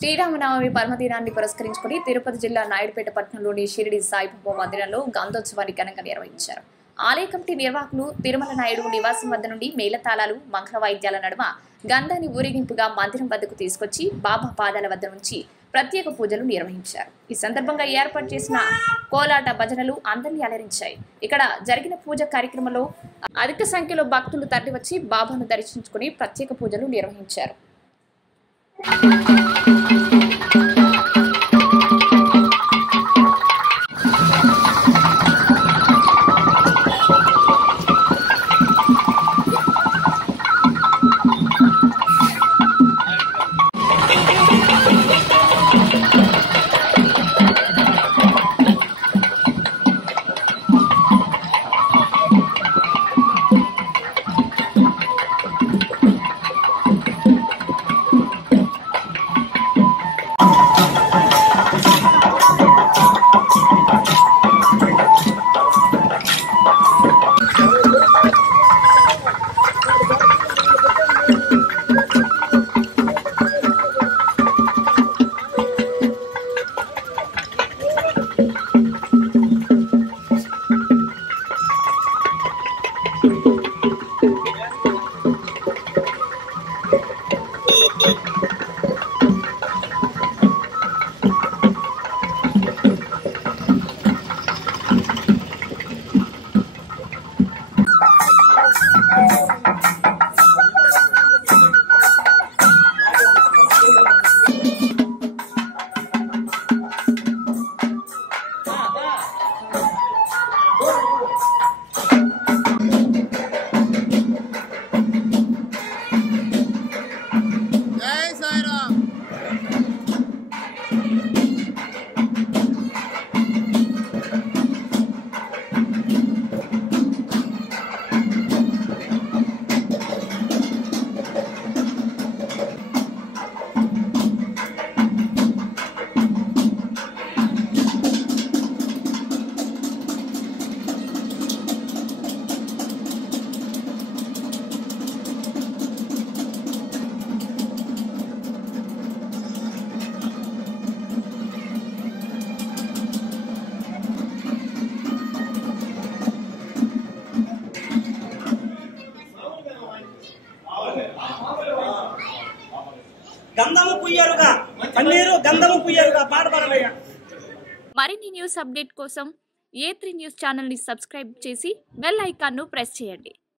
శ్రీరామనవమి పరమదినాన్ని పురస్కరించుకుని తిరుపతి జిల్లా నాయుడుపేట పట్టణంలోని షిరిడి సాయిబాబా మందిరంలో గంధోత్సవాన్ని ఘనంగా నిర్వహించారు. ఆలయ కమిటీ నిర్వాహకులు తిరుమల నాయుడు నివాసం వద్ద నుండి మేళతాళాలు, మంగళ వాయిద్యాల నడుమ గంధాన్ని ఊరేగింపుగా మందిరం వద్దకు తీసుకొచ్చి బాబా పాదాల వద్ద నుంచి ప్రత్యేక పూజలు నిర్వహించారు. ఈ సందర్భంగా ఏర్పాటు చేసిన కోలాట భజనలు అందరినీ అలరించాయి. ఇక్కడ జరిగిన పూజ కార్యక్రమంలో అధిక సంఖ్యలో భక్తులు తరలివచ్చి బాబాను దర్శించుకుని ప్రత్యేక పూజలు నిర్వహించారు. గంధము పుయ్యరుగా పన్నీరు గంధము పుయ్యరుగా పాట పాడవయ్యా. మరిన్ని న్యూస్ అప్డేట్ కోసం A3 న్యూస్ ఛానల్ ని సబ్స్క్రైబ్ చేసి బెల్ ఐకాన్ ను ప్రెస్ చేయండి.